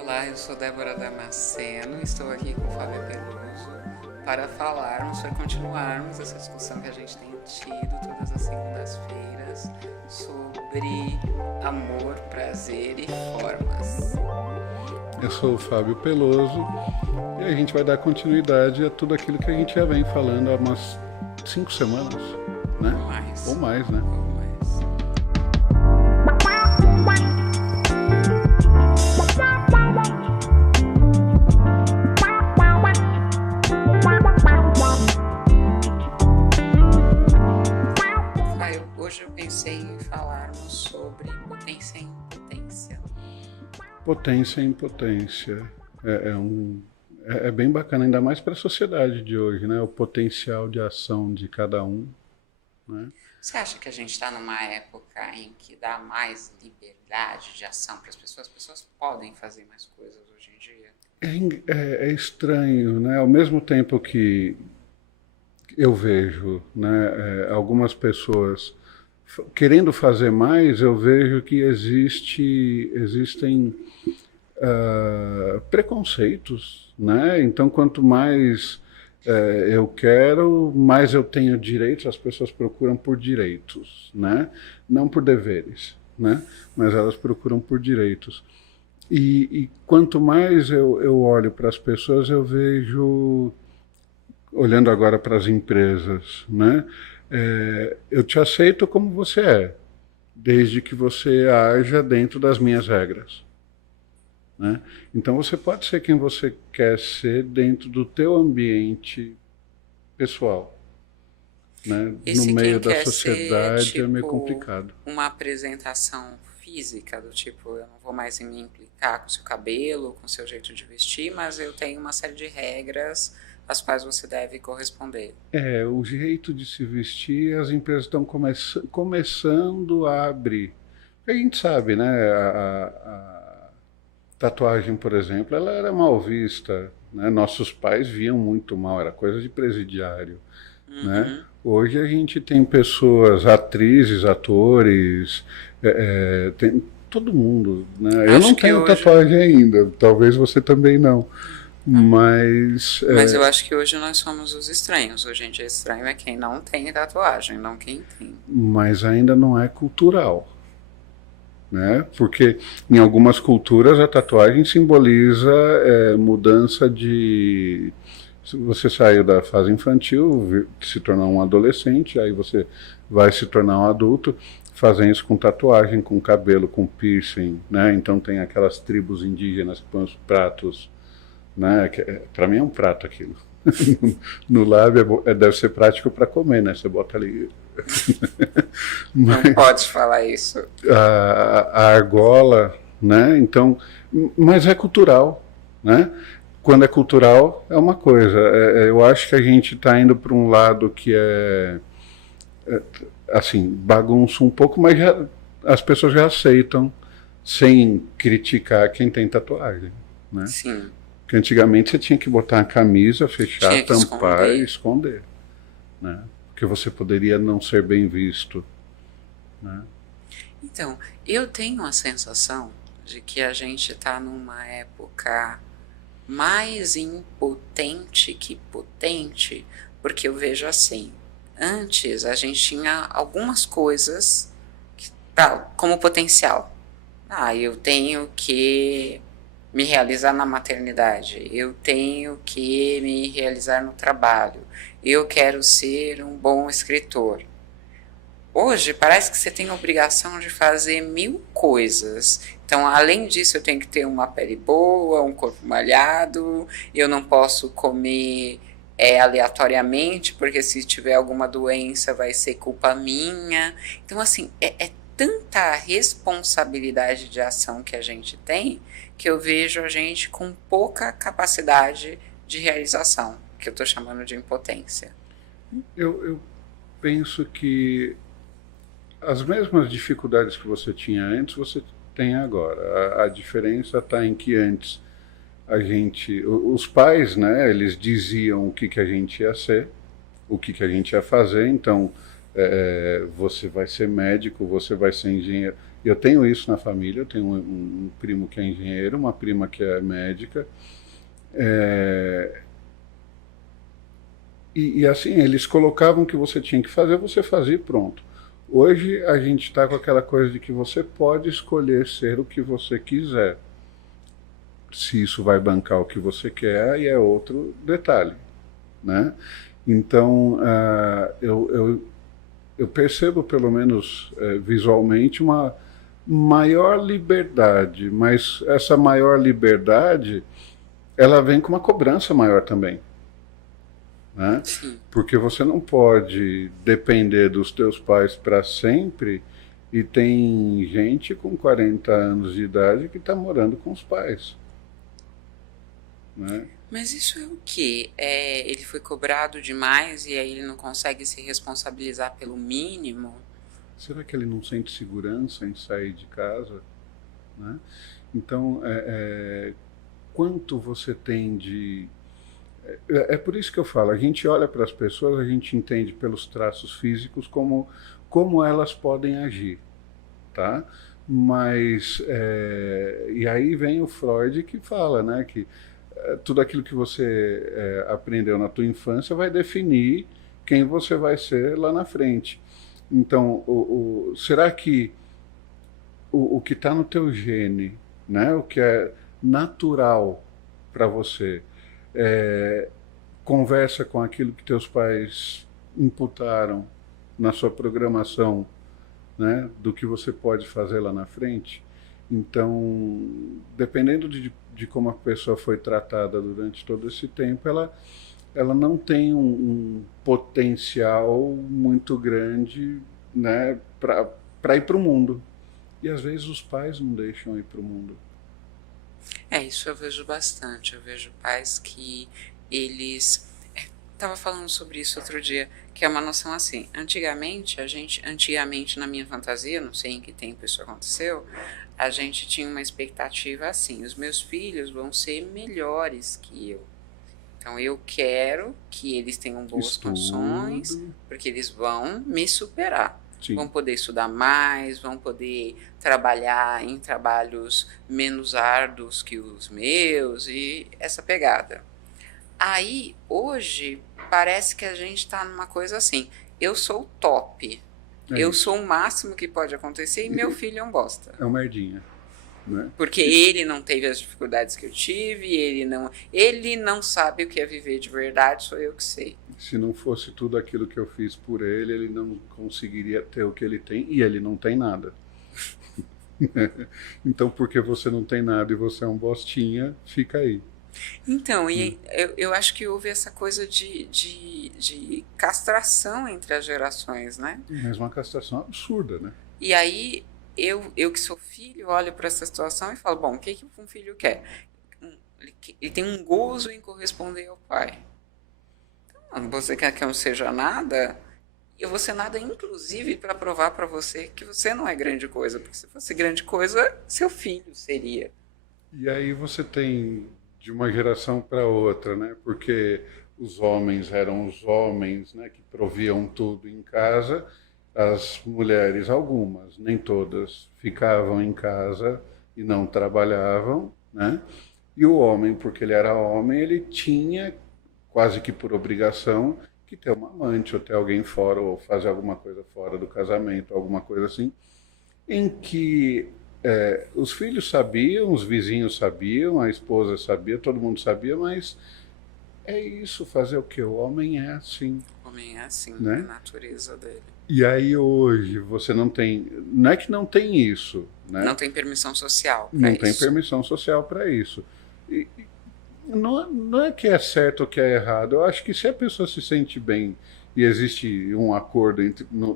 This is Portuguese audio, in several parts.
Olá, eu sou Débora Damasceno, estou aqui com o Fábio Peluso para falarmos, para continuarmos essa discussão que a gente tem tido todas as segundas-feiras sobre amor, prazer e formas. Eu sou o Fábio Peloso e a gente vai dar continuidade a tudo aquilo que a gente já vem falando há umas 5 semanas, né? Mais. Ou mais, né? Ou mais. Hoje eu pensei em falarmos sobre potência e impotência. Potência e impotência. É bem bacana, ainda mais para a sociedade de hoje, né? O potencial de ação de cada um, né? Você acha que a gente está numa época em que dá mais liberdade de ação para as pessoas? As pessoas podem fazer mais coisas hoje em dia? É estranho, né? Ao mesmo tempo que eu vejo, né, algumas pessoas querendo fazer mais, eu vejo que existem preconceitos, né? Então, quanto mais eu quero, mais eu tenho direitos. As pessoas procuram por direitos, né? Não por deveres, né? Mas elas procuram por direitos. E quanto mais eu olho para as pessoas, eu vejo, olhando agora para as empresas, né? Eu te aceito como você é, desde que você haja dentro das minhas regras, né? Então você pode ser quem você quer ser dentro do teu ambiente pessoal, né? E No se quem meio da quer ser, sociedade é meio tipo, complicado. uma apresentação física, do tipo, eu não vou mais me implicar com o seu cabelo, com o seu jeito de vestir, mas eu tenho uma série de regras às quais você deve corresponder. O jeito de se vestir, as empresas estão começando a abrir. A gente sabe, né? A tatuagem, por exemplo, ela era mal vista, né? Nossos pais viam muito mal, era coisa de presidiário, né? Hoje a gente tem pessoas, atrizes, atores, tem todo mundo, né? Eu Acho não que tenho hoje. tatuagem ainda, talvez você também não, mas Mas eu acho que hoje nós somos os estranhos. Hoje em dia estranho é quem não tem tatuagem, não quem tem. mas ainda não é cultural, né? Porque em algumas culturas a tatuagem simboliza mudança de... Se você saiu da fase infantil, se tornar um adolescente, aí você vai se tornar um adulto, fazem isso com tatuagem, com cabelo, com piercing, né? Então tem aquelas tribos indígenas que põem os pratos, né? Para mim é um prato aquilo. No lábio deve ser prático para comer, né? Você bota ali. Não Mas pode falar isso. a argola, né? Então, mas é cultural, né? Quando é cultural é uma coisa. Eu acho que a gente está indo para um lado que assim, bagunça um pouco, mas as pessoas já aceitam sem criticar quem tem tatuagem, né? Sim, Porque antigamente você tinha que botar a camisa, fechar, tinha que tampar e esconder. esconder, né? Porque você poderia não ser bem visto, né? Então, eu tenho a sensação de que a gente está numa época mais impotente que potente, porque eu vejo assim, antes a gente tinha algumas coisas como potencial. Eu tenho que me realizar na maternidade, eu tenho que me realizar no trabalho, eu quero ser um bom escritor. Hoje parece que você tem a obrigação de fazer 1000 coisas. Então, além disso, eu tenho que ter uma pele boa, um corpo malhado, eu não posso comer aleatoriamente, porque se tiver alguma doença vai ser culpa minha. Então, assim, é tanta responsabilidade de ação que a gente tem, que eu vejo a gente com pouca capacidade de realização, que eu estou chamando de impotência. Eu penso que as mesmas dificuldades que você tinha antes, você tem agora. A diferença está em que antes os pais, né, eles diziam o que a gente ia ser, o que a gente ia fazer. Então, você vai ser médico, você vai ser engenheiro. Eu tenho isso na família, eu tenho um primo que é engenheiro, uma prima que é médica, é, e assim, eles colocavam o que você tinha que fazer, você fazia e pronto. Hoje a gente está com aquela coisa de que você pode escolher ser o que você quiser. Se isso vai bancar o que você quer, aí é outro detalhe, né? Então, eu percebo, pelo menos visualmente, uma maior liberdade, mas essa maior liberdade, ela vem com uma cobrança maior também, né? Sim. Porque você não pode depender dos teus pais para sempre, e tem gente com 40 anos de idade que está morando com os pais, né? Mas isso é o quê? Ele foi cobrado demais e aí ele não consegue se responsabilizar pelo mínimo? Será que ele não sente segurança em sair de casa, né? Então, quanto você tem de... É por isso que eu falo, a gente olha para as pessoas, a gente entende pelos traços físicos como elas podem agir, tá? Mas, e aí vem o Freud que fala, né, que tudo aquilo que você aprendeu na tua infância vai definir quem você vai ser lá na frente. Então, será que o que está no teu gene, né, o que é natural para você, conversa com aquilo que teus pais imputaram na sua programação, né, do que você pode fazer lá na frente? Então, dependendo de como a pessoa foi tratada durante todo esse tempo, ela não tem um potencial muito grande, né, para ir para o mundo. E às vezes os pais não deixam ir para o mundo. Isso eu vejo bastante. Eu vejo pais que eles. Tava falando sobre isso outro dia, que é uma noção assim. Antigamente na minha fantasia, não sei em que tempo isso aconteceu, a gente tinha uma expectativa assim: os meus filhos vão ser melhores que eu. Então eu quero que eles tenham boas condições, porque eles vão me superar. Sim. Vão poder estudar mais, vão poder trabalhar em trabalhos menos árduos que os meus e essa pegada. Aí, hoje, parece que a gente está numa coisa assim: eu sou o top, eu isso. sou o máximo que pode acontecer e meu filho é um bosta. É uma merdinha, né? Porque ele não teve as dificuldades que eu tive, ele não sabe o que é viver de verdade, sou eu que sei. Se não fosse tudo aquilo que eu fiz por ele, ele não conseguiria ter o que ele tem, e ele não tem nada. Então, porque você não tem nada e você é um bostinha, fica aí. Então, eu acho que houve essa coisa de castração entre as gerações, né? Mas uma castração absurda, né? E aí, eu que sou filho, olho para essa situação e falo: bom, o que um filho quer? Ele tem um gozo em corresponder ao pai. Então, você quer que eu não seja nada? Eu vou ser nada, inclusive, para provar para você que você não é grande coisa. Porque se fosse grande coisa, seu filho seria. E aí você tem de uma geração para outra, né? Porque os homens eram os homens, né, que proviam tudo em casa. As mulheres, algumas, nem todas, ficavam em casa e não trabalhavam, né? E o homem, porque ele era homem, ele tinha, quase que por obrigação, que ter uma amante, ou ter alguém fora, ou fazer alguma coisa fora do casamento, alguma coisa assim, em que os filhos sabiam, os vizinhos sabiam, a esposa sabia, todo mundo sabia, mas é isso, fazer o quê? O homem é assim. O homem é assim, né? A natureza dele. E aí hoje você não tem, não é que não tem isso, né? Não tem permissão social para isso. Não tem permissão social para isso. E não é que é certo ou que é errado. Eu acho que se a pessoa se sente bem e existe um acordo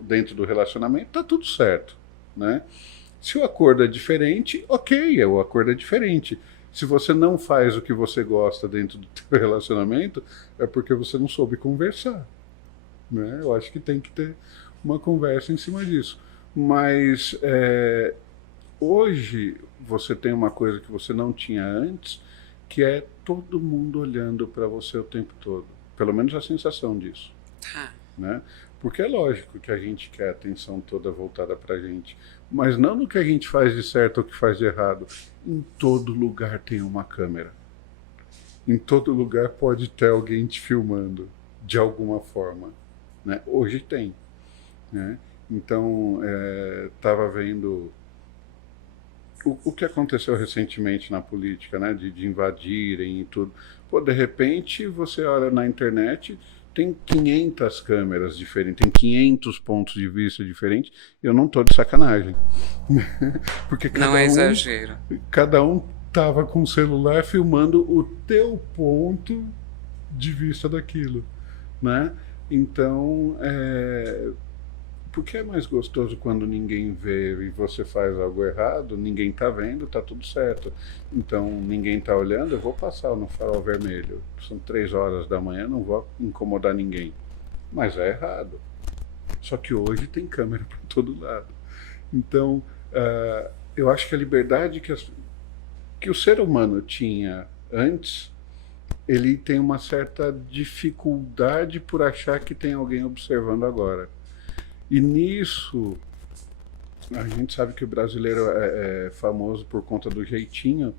dentro do relacionamento, tá tudo certo, né? Se o acordo é diferente, ok, o acordo é diferente. Se você não faz o que você gosta dentro do teu relacionamento, é porque você não soube conversar, né? Eu acho que tem que ter uma conversa em cima disso. Mas hoje você tem uma coisa que você não tinha antes, que é todo mundo olhando para você o tempo todo. Pelo menos a sensação disso. Tá. Né? Porque é lógico que a gente quer a atenção toda voltada para a gente, mas não no que a gente faz de certo ou que faz de errado. Em todo lugar tem uma câmera. Em todo lugar pode ter alguém te filmando, de alguma forma. Né? Hoje tem. Né? Então, estava vendo o que aconteceu recentemente na política, né? de invadirem e tudo. Pô, de repente, você olha na internet, tem 500 câmeras diferentes, tem 500 pontos de vista diferentes. Eu não estou de sacanagem. Porque Não é exagero. Cada um tava com o celular filmando o teu ponto de vista daquilo, né? Então, porque é mais gostoso quando ninguém vê e você faz algo errado, ninguém tá vendo, tá tudo certo. Então, ninguém tá olhando, eu vou passar no farol vermelho. São 3 horas da manhã, não vou incomodar ninguém. Mas é errado. Só que hoje tem câmera para todo lado. Então, eu acho que a liberdade que o ser humano tinha antes, ele tem uma certa dificuldade por achar que tem alguém observando agora. E nisso, a gente sabe que o brasileiro é famoso por conta do jeitinho.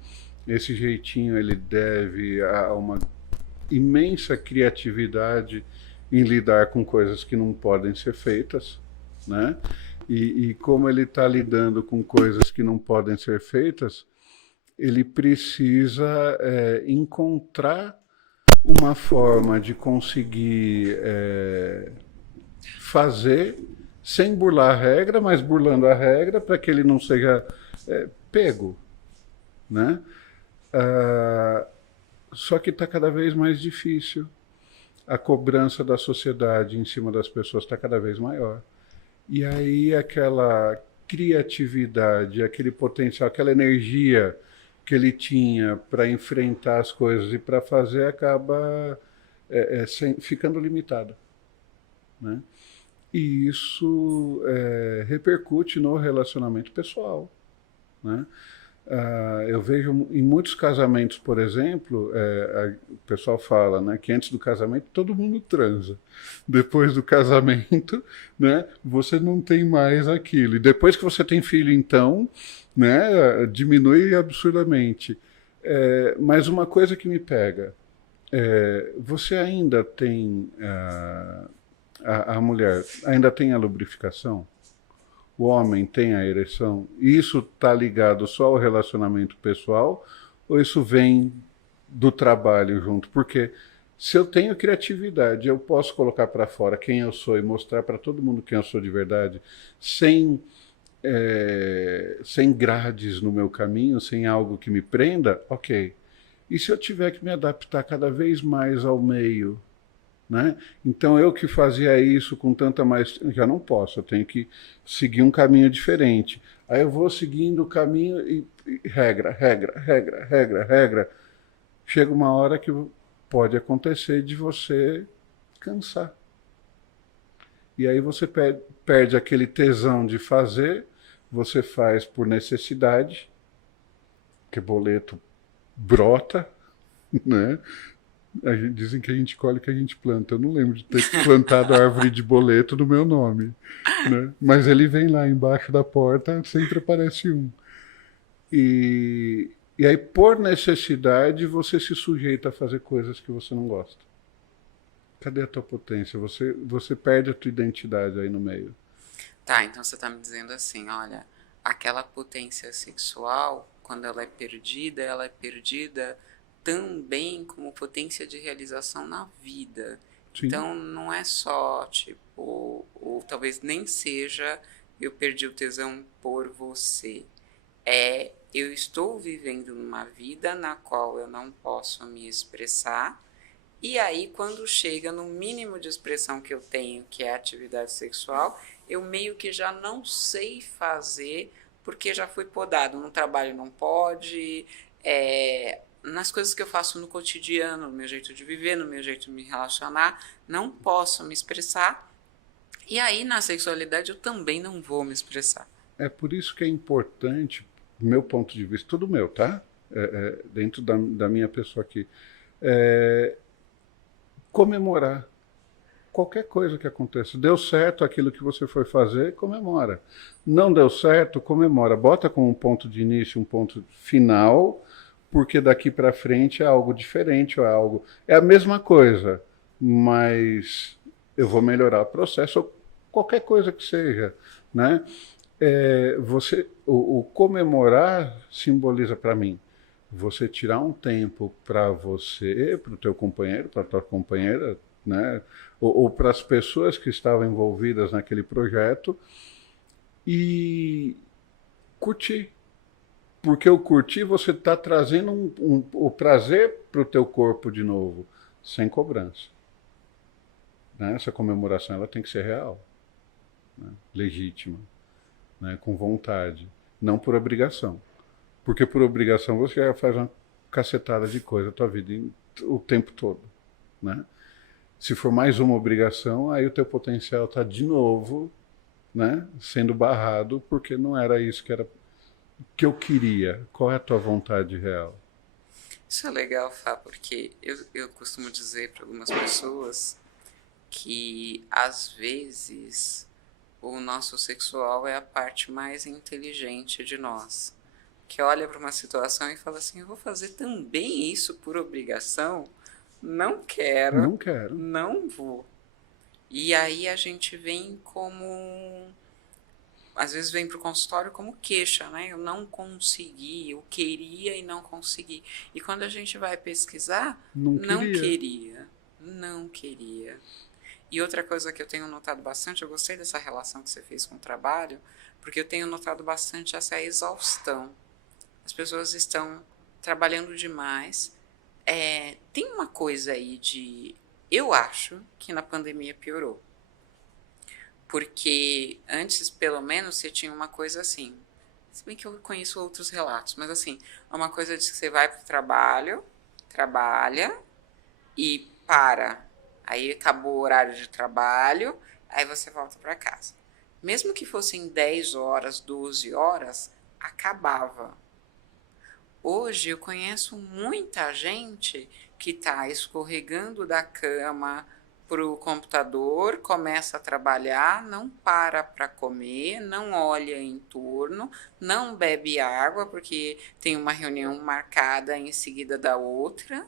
Esse jeitinho ele deve a uma imensa criatividade em lidar com coisas que não podem ser feitas, né? E como ele está lidando com coisas que não podem ser feitas, ele precisa encontrar uma forma de conseguir fazer sem burlar a regra, mas burlando a regra para que ele não seja pego, né? Só que está cada vez mais difícil. A cobrança da sociedade em cima das pessoas está cada vez maior. E aí aquela criatividade, aquele potencial, aquela energia que ele tinha para enfrentar as coisas e para fazer acaba ficando limitada, né? E isso repercute no relacionamento pessoal, né? Eu vejo em muitos casamentos, por exemplo, o pessoal fala, né, que antes do casamento todo mundo transa. Depois do casamento, né, você não tem mais aquilo. E depois que você tem filho, então, né, diminui absurdamente. Mas uma coisa que me pega, você ainda tem, a mulher ainda tem a lubrificação? O homem tem a ereção? Isso está ligado só ao relacionamento pessoal ou isso vem do trabalho junto? Porque se eu tenho criatividade, eu posso colocar para fora quem eu sou e mostrar para todo mundo quem eu sou de verdade, sem grades no meu caminho, sem algo que me prenda, ok. E se eu tiver que me adaptar cada vez mais ao meio, né? Então eu que fazia isso com tanta mais, já não posso, eu tenho que seguir um caminho diferente. Aí eu vou seguindo o caminho e regra. Chega uma hora que pode acontecer de você cansar. E aí você perde aquele tesão de fazer, você faz por necessidade, que boleto brota, né? Dizem que a gente colhe o que a gente planta. Eu não lembro de ter plantado árvore de boleto no meu nome, né? Mas ele vem lá embaixo da porta, sempre aparece um. E aí, por necessidade, você se sujeita a fazer coisas que você não gosta. Cadê a tua potência? Você perde a tua identidade aí no meio. Tá, então você tá me dizendo assim, olha, aquela potência sexual, quando ela é perdida também como potência de realização na vida. Sim. Então não é só, tipo, ou talvez nem seja eu perdi o tesão por você. Eu estou vivendo numa vida na qual eu não posso me expressar, e aí quando chega no mínimo de expressão que eu tenho, que é a atividade sexual, eu meio que já não sei fazer, porque já fui podado. No trabalho não pode, nas coisas que eu faço no cotidiano, no meu jeito de viver, no meu jeito de me relacionar, não posso me expressar. E aí, na sexualidade, eu também não vou me expressar. É por isso que é importante, do meu ponto de vista, tudo meu, tá? Dentro da minha pessoa aqui, comemorar. qualquer coisa que aconteça. Deu certo aquilo que você foi fazer, comemora. Não deu certo, comemora. Bota como um ponto de início, um ponto final, porque daqui para frente é algo diferente, ou é algo... É a mesma coisa, mas eu vou melhorar o processo, ou qualquer coisa que seja, né? O comemorar simboliza para mim você tirar um tempo para você, para o teu companheiro, para a tua companheira, né? Ou para as pessoas que estavam envolvidas naquele projeto e curtir. Porque o curtir você está trazendo o prazer para o teu corpo de novo, sem cobrança. Né? Essa comemoração ela tem que ser real, né? Legítima, né? Com vontade, não por obrigação. Porque por obrigação você já faz uma cacetada de coisa a tua vida o tempo todo, né? Se for mais uma obrigação, aí o teu potencial está de novo, né, sendo barrado, porque não era isso que eu queria. Qual é a tua vontade real? Isso é legal, Fá, porque eu costumo dizer para algumas pessoas que, às vezes, o nosso sexual é a parte mais inteligente de nós. Que olha para uma situação e fala assim, eu vou fazer também isso por obrigação? Não quero. Não quero. Não vou. E aí a gente vem como... Às vezes vem para o consultório como queixa, né? Eu não consegui, eu queria e não consegui. E quando a gente vai pesquisar, não queria. Não queria. E outra coisa que eu tenho notado bastante, eu gostei dessa relação que você fez com o trabalho, porque eu tenho notado bastante essa exaustão. As pessoas estão trabalhando demais. Tem uma coisa aí de... Eu acho que na pandemia piorou. Porque antes, pelo menos, você tinha uma coisa assim. Se bem que eu conheço outros relatos, mas assim, uma coisa de que você vai para o trabalho, trabalha e para. Aí acabou o horário de trabalho, aí você volta para casa. Mesmo que fossem 10 horas, 12 horas, acabava. Hoje eu conheço muita gente que está escorregando da cama para o computador, começa a trabalhar, não para comer, não olha em torno, não bebe água porque tem uma reunião marcada em seguida da outra,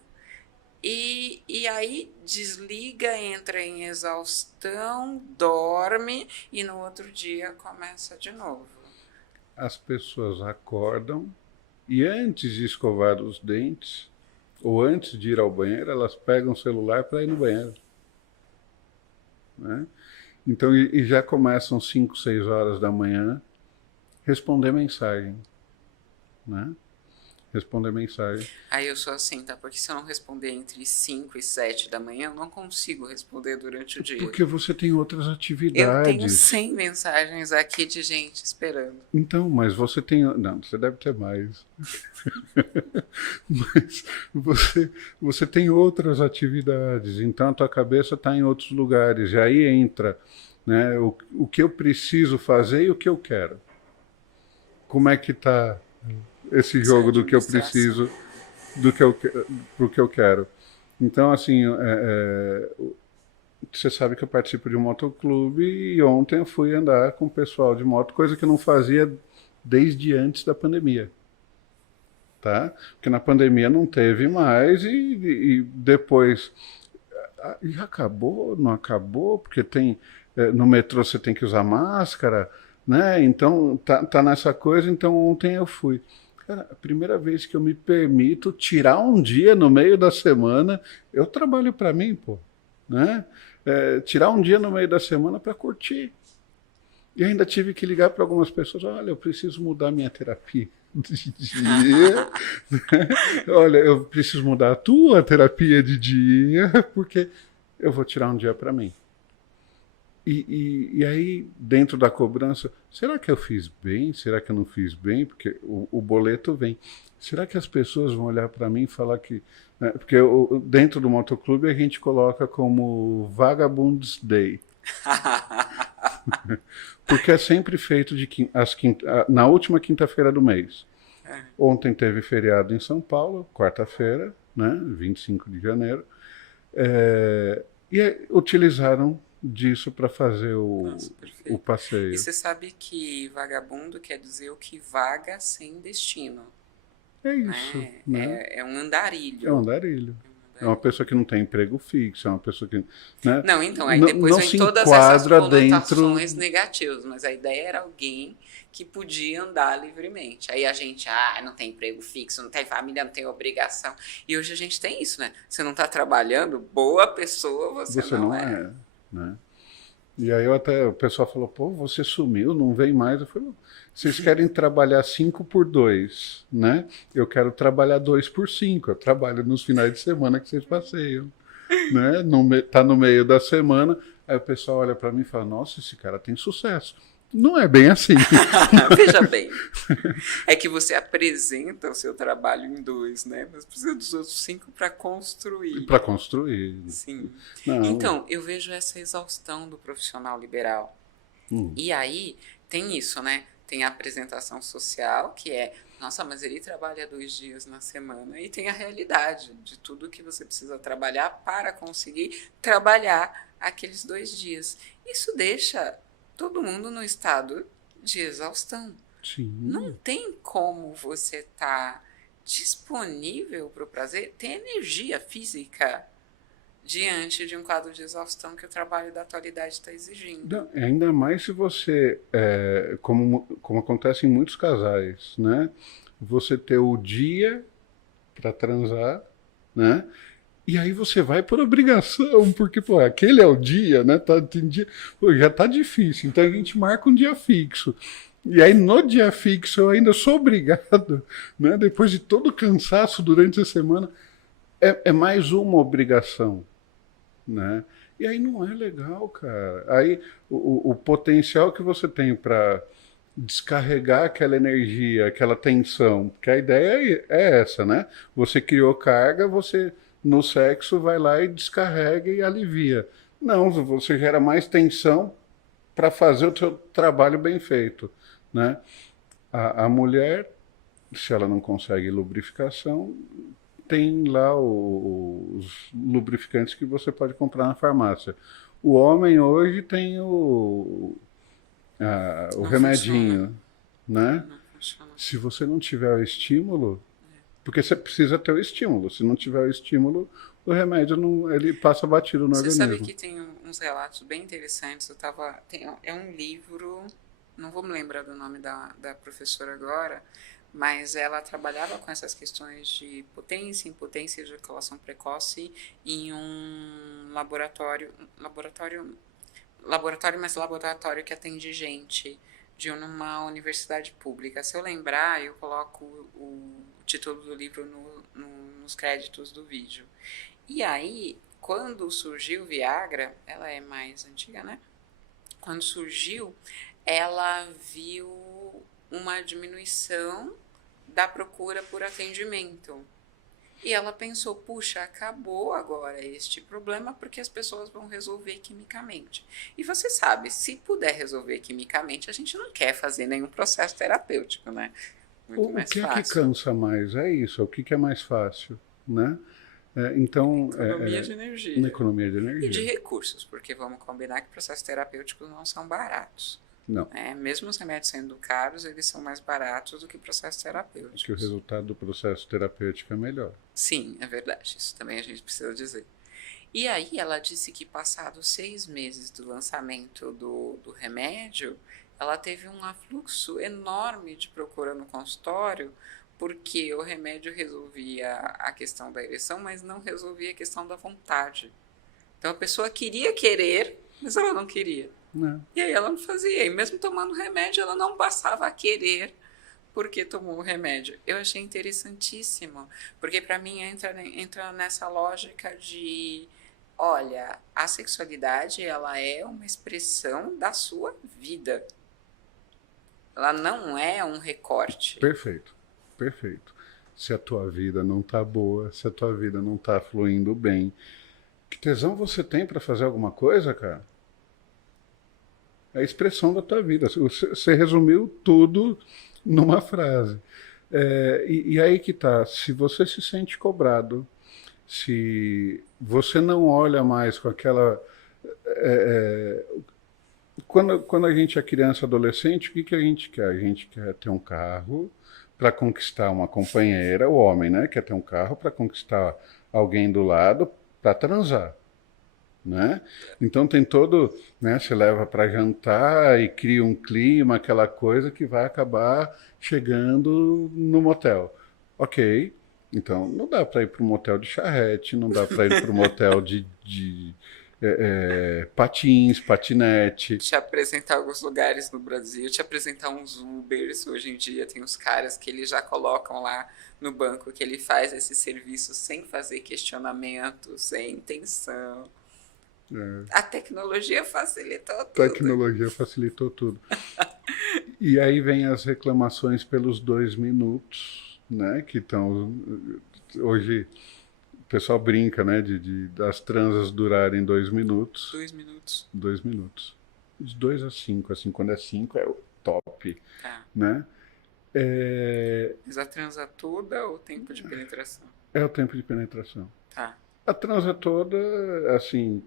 e aí desliga, entra em exaustão, dorme e no outro dia começa de novo. As pessoas acordam e antes de escovar os dentes, ou antes de ir ao banheiro, elas pegam o celular para ir no banheiro. Né? Então, e já começam 5, 6 horas da manhã responder mensagem. Né? Responder mensagem. Aí eu sou assim, tá? Porque se eu não responder entre 5 e 7 da manhã, eu não consigo responder durante o dia. Porque você tem outras atividades. Eu tenho 100 mensagens aqui de gente esperando. Então, mas você tem... Não, você deve ter mais. Mas você tem outras atividades. Então, a tua cabeça está em outros lugares. E aí entra, né, o que eu preciso fazer e o que eu quero. Como é que está esse jogo do que eu preciso, pro que eu quero? Então, assim, você sabe que eu participo de um motoclube e ontem eu fui andar com o pessoal de moto, coisa que eu não fazia desde antes da pandemia. Tá? Porque na pandemia não teve mais e depois... E acabou, não acabou, porque tem... No metrô você tem que usar máscara, né? Então tá nessa coisa, então ontem eu fui. Cara, a primeira vez que eu me permito tirar um dia no meio da semana, eu trabalho para mim, pô, né? Tirar um dia no meio da semana para curtir. E ainda tive que ligar para algumas pessoas, olha, eu preciso mudar minha terapia de dia, né? Olha, eu preciso mudar a tua terapia de dia, porque eu vou tirar um dia para mim. E aí, dentro da cobrança, será que eu fiz bem? Será que eu não fiz bem? Porque o boleto vem. Será que as pessoas vão olhar para mim e falar que... Né? Porque dentro do motoclube a gente coloca como Vagabunds Day. Porque é sempre feito na última quinta-feira do mês. Ontem teve feriado em São Paulo, quarta-feira, né? 25 de janeiro. E utilizaram disso para fazer Nossa, o perfeito. E passeio. você sabe que vagabundo quer dizer o que vaga sem destino, É isso, né? né? É um É um andarilho. andarilho. É um É uma andarilho. pessoa que não tem emprego fixo, é uma pessoa que, né, Não, então, aí depois não vem se todas essas enquadra dentro. conotações negativas, mas a ideia era alguém que podia andar livremente. Aí a gente, não tem emprego fixo, não tem família, não tem obrigação. E hoje a gente tem isso, né? Você não está trabalhando, boa pessoa você Você não não é. é, né? E aí o pessoal falou, pô, você sumiu, não vem mais. Eu falei, vocês querem trabalhar 5 por 2, né? Eu quero trabalhar 2 por 5. Eu trabalho nos finais de semana que vocês passeiam, né? Tá no meio da semana. Aí o pessoal olha para mim e fala, nossa, esse cara tem sucesso. Não é bem assim. Veja bem, é que você apresenta o seu trabalho em dois, né? Mas precisa dos outros 5 para construir. Para construir. Sim. Não. Então, eu vejo essa exaustão do profissional liberal. E aí tem isso, né? Tem a apresentação social, que é, nossa, mas ele trabalha 2 dias na semana. E tem a realidade de tudo que você precisa trabalhar para conseguir trabalhar aqueles 2 dias. Isso deixa todo mundo no estado de exaustão. Não Sim. tem como você estar disponível para o prazer, ter energia física diante de um quadro de exaustão que o trabalho da atualidade está exigindo. Não, ainda mais se você, como acontece em muitos casais, né? Você ter o dia para transar, né? E aí você vai por obrigação, porque, pô, aquele é o dia, né? Tem dia, pô, já tá difícil, então a gente marca um dia fixo. E aí no dia fixo eu ainda sou obrigado, né? Depois de todo o cansaço durante a semana, é mais uma obrigação, né? E aí não é legal, cara. Aí o potencial que você tem para descarregar aquela energia, aquela tensão, porque a ideia é essa, né? Você criou carga, você no sexo vai lá e descarrega e alivia. Não, você gera mais tensão para fazer o seu trabalho bem feito, né? A mulher, se ela não consegue lubrificação, tem lá os lubrificantes que você pode comprar na farmácia. O homem hoje tem o Não funciona. remedinho, né? Não funciona. Se você não tiver o estímulo, porque você precisa ter o estímulo. Se não tiver o estímulo, o remédio não, ele passa batido no Você sabe organismo. que tem uns relatos bem interessantes. É um livro, não vou me lembrar do nome da professora agora, mas ela trabalhava com essas questões de potência, impotência e ejaculação precoce em um mas laboratório que atende gente de uma universidade pública. Se eu lembrar, eu coloco o título do livro nos créditos do vídeo. E aí, quando surgiu o Viagra, ela é mais antiga, né? Quando surgiu, ela viu uma diminuição da procura por atendimento. E ela pensou, puxa, acabou agora este problema porque as pessoas vão resolver quimicamente. E você sabe, se puder resolver quimicamente, a gente não quer fazer nenhum processo terapêutico, né? Muito O mais que é que fácil. cansa mais? É isso. O que é mais fácil, né? Então, Economia de na energia. economia de E de energia. recursos, porque vamos combinar que processos terapêuticos não são baratos. Não. Mesmo os remédios sendo caros, eles são mais baratos do que processos terapêuticos. Que o resultado do processo terapêutico é melhor. Sim, é verdade. Isso também a gente precisa dizer. E aí ela disse que passados 6 meses do lançamento do remédio, ela teve um afluxo enorme de procura no consultório, porque o remédio resolvia a questão da ereção, mas não resolvia a questão da vontade. Então a pessoa queria querer, mas ela não queria. E aí ela não fazia. E mesmo tomando remédio, ela não passava a querer porque tomou o remédio. Eu achei interessantíssimo, porque para mim entra nessa lógica de, olha, a sexualidade ela é uma expressão da sua vida. Ela não é um recorte. Perfeito, perfeito. Se a tua vida não tá boa, se a tua vida não tá fluindo bem, que tesão você tem para fazer alguma coisa, cara? É a expressão da tua vida. Você resumiu tudo numa frase. E aí que tá. Se você se sente cobrado, se Você não olha mais com aquela. é, é, quando a gente é criança, adolescente, o que, que a gente quer? A gente quer ter um carro para conquistar uma companheira, o homem, né? Quer ter um carro para conquistar alguém do lado para transar, né? Então tem todo, né? Você leva para jantar e cria um clima, aquela coisa que vai acabar chegando no motel. Ok, então não dá para ir para um motel de charrete, não dá para ir para um motel de patins, patinete. Te apresentar alguns lugares no Brasil, te apresentar uns Ubers. Hoje em dia tem uns caras que eles já colocam lá no banco que ele faz esse serviço sem fazer questionamento, sem intenção. É, A tecnologia facilitou tudo. tecnologia facilitou tudo. E aí vem as reclamações pelos 2 minutos, né? Que estão hoje o pessoal brinca, né? Das transas durarem 2 minutos. 2 minutos. 2 minutos. De 2 a 5, assim, quando é 5 é o top, Tá. né? É, Mas a transa toda ou o tempo de penetração? é o tempo de penetração. Tá. A transa toda, assim,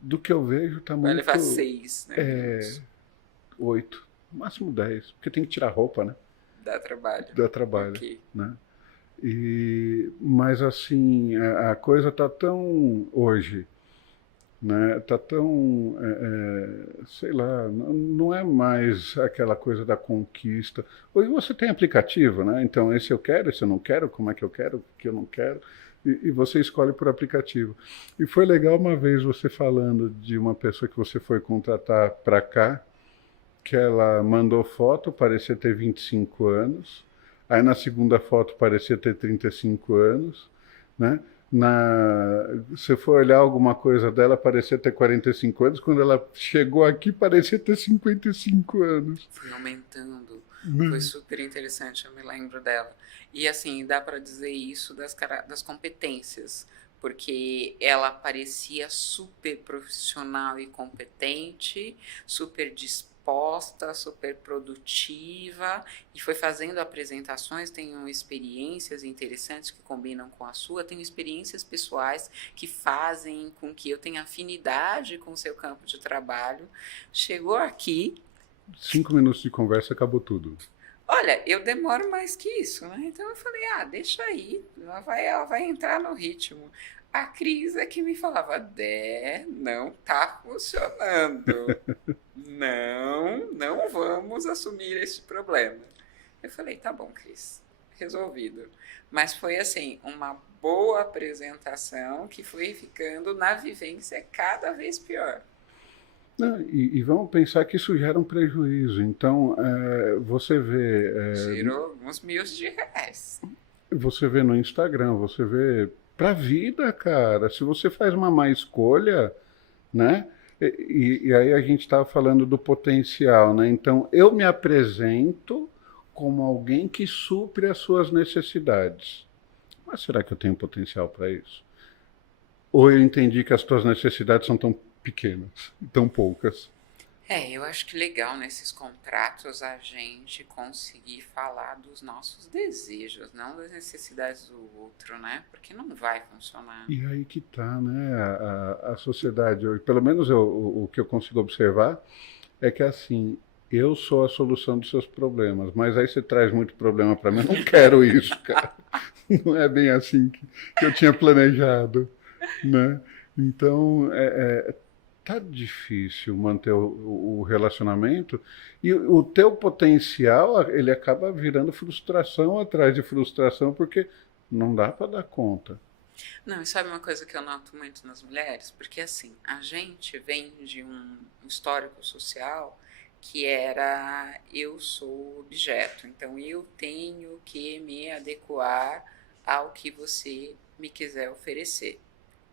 do que eu vejo, tá Vai muito. levar 6, né, minutos. 8, máximo 10, porque tem que tirar roupa, né? Dá trabalho. Dá trabalho, Ok. né? Mas assim, a coisa tá tão hoje, né? Tá tão, sei lá, não é mais aquela coisa da conquista. Hoje você tem aplicativo, né? Então esse eu quero, esse eu não quero, como é que eu quero, o que eu não quero, e você escolhe por aplicativo. E foi legal uma vez você falando de uma pessoa que você foi contratar para cá, que ela mandou foto, parecia ter 25 anos. Aí na segunda foto parecia ter 35 anos, né? Se for olhar alguma coisa dela, parecia ter 45 anos. Quando ela chegou aqui, parecia ter 55 anos. Foi aumentando. Foi Né? super interessante, eu me lembro dela. E assim, dá pra dizer isso das competências, porque ela parecia super profissional e competente, super disposta, super produtiva, e foi fazendo apresentações. Tenho experiências interessantes que combinam com a sua, tenho experiências pessoais que fazem com que eu tenha afinidade com o seu campo de trabalho. Chegou aqui. 5 minutos de conversa, acabou tudo. Olha, eu demoro mais que isso, né? Então eu falei, deixa aí, ela vai entrar no ritmo. A Cris é que me falava, Dé, não tá funcionando. Não, não vamos assumir este problema. Eu falei, tá bom, Cris, resolvido. Mas foi assim, uma boa apresentação que foi ficando na vivência cada vez pior. Não, e vamos pensar que isso gera um prejuízo. Então, Girou alguns R$ 1.000. você vê no Instagram, você vê pra vida, cara. Se você faz uma má escolha, né? E aí a gente estava falando do potencial, né? Então, eu me apresento como alguém que supre as suas necessidades. Mas será que eu tenho potencial para isso? Ou eu entendi que as tuas necessidades são tão pequenas, tão poucas? Eu acho que legal nesses contratos a gente conseguir falar dos nossos desejos, não das necessidades do outro, né? Porque não vai funcionar. E aí que tá, né? A sociedade hoje, pelo menos o que eu consigo observar, é que assim, eu sou a solução dos seus problemas, mas aí você traz muito problema para mim, eu não quero isso, cara. Não é bem assim que eu tinha planejado, né? Então, tá difícil manter o relacionamento e o teu potencial, ele acaba virando frustração atrás de frustração, porque não dá para dar conta. Não, e sabe uma coisa que eu noto muito nas mulheres? Porque assim, a gente vem de um histórico social que era eu sou objeto, então eu tenho que me adequar ao que você me quiser oferecer.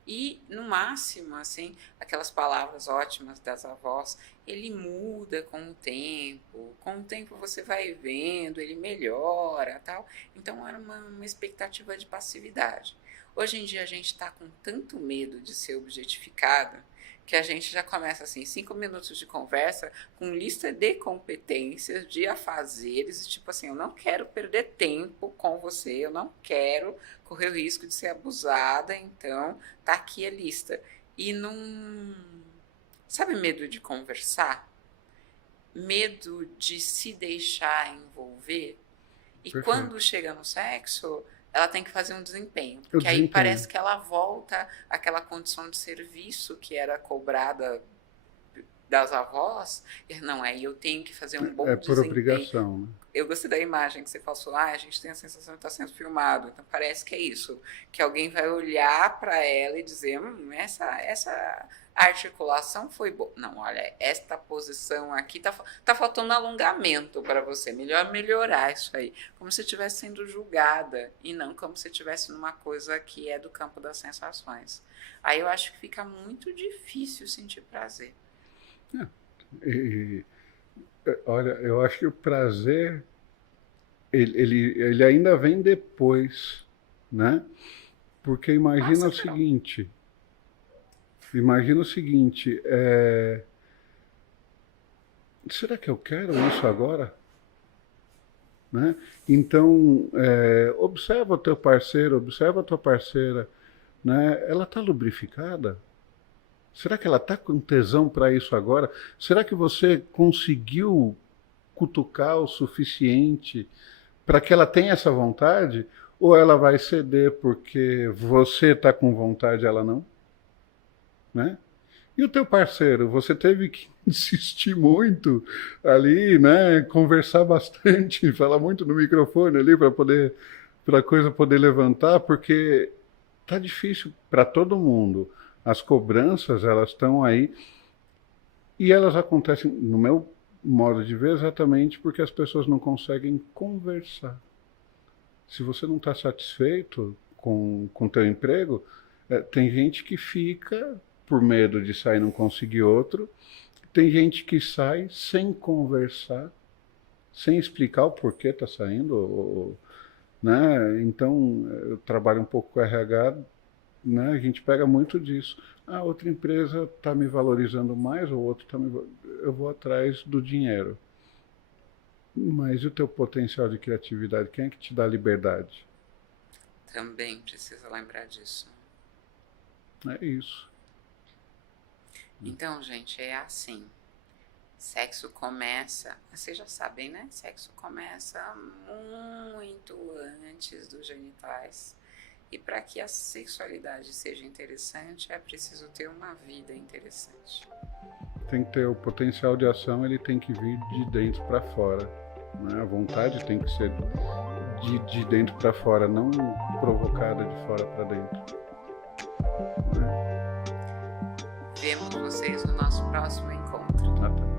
E, no máximo, assim, aquelas palavras ótimas das avós, ele muda com o tempo você vai vendo, ele melhora, tal. Então, era uma expectativa de passividade. Hoje em dia, a gente está com tanto medo de ser objetificada que a gente já começa assim, 5 minutos de conversa com lista de competências, de afazeres, e tipo assim, eu não quero perder tempo com você, eu não quero correr o risco de ser abusada, então tá aqui a lista. E não... Sabe medo de conversar? Medo de se deixar envolver? E Perfeito. quando chega no sexo, ela tem que fazer um desempenho. Porque aí parece que ela volta àquela condição de serviço que era cobrada das avós. E não, aí eu tenho que fazer um bom desempenho. É por obrigação, né? Eu gostei da imagem que você passou. A gente tem a sensação de estar sendo filmado. Então parece que é isso. Que alguém vai olhar para ela e dizer, essa articulação foi boa. Não, olha, esta posição aqui tá faltando alongamento para você. Melhor melhorar isso aí. Como se estivesse sendo julgada e não como se estivesse numa coisa que é do campo das sensações. Aí eu acho que fica muito difícil sentir prazer. Olha, eu acho que o prazer ele ainda vem depois, né? Porque imagina o seguinte, será que eu quero isso agora? Né? Então, observa o teu parceiro, observa a tua parceira, né? Ela está lubrificada? Será que ela está com tesão para isso agora? Será que você conseguiu cutucar o suficiente para que ela tenha essa vontade? Ou ela vai ceder porque você está com vontade e ela não? Né? E o teu parceiro, você teve que insistir muito ali, né? Conversar bastante, falar muito no microfone ali para a coisa poder levantar, porque tá difícil para todo mundo. As cobranças, elas estão aí e elas acontecem, no meu modo de ver, exatamente porque as pessoas não conseguem conversar. Se você não está satisfeito com o teu emprego, tem gente que fica por medo de sair e não conseguir outro, tem gente que sai sem conversar, sem explicar o porquê está saindo, né? Então, eu trabalho um pouco com RH, né? A gente pega muito disso. Outra empresa está me valorizando mais, ou outro está eu vou atrás do dinheiro. Mas e o teu potencial de criatividade? Quem é que te dá liberdade? Também precisa lembrar disso. É isso. Então, gente, é assim. Sexo começa, vocês já sabem, né? Sexo começa muito antes dos genitais. E para que a sexualidade seja interessante, é preciso ter uma vida interessante. Tem que ter o potencial de ação, ele tem que vir de dentro para fora, né? A vontade tem que ser de dentro para fora, não provocada de fora para dentro. Vemos vocês no nosso próximo encontro. Até.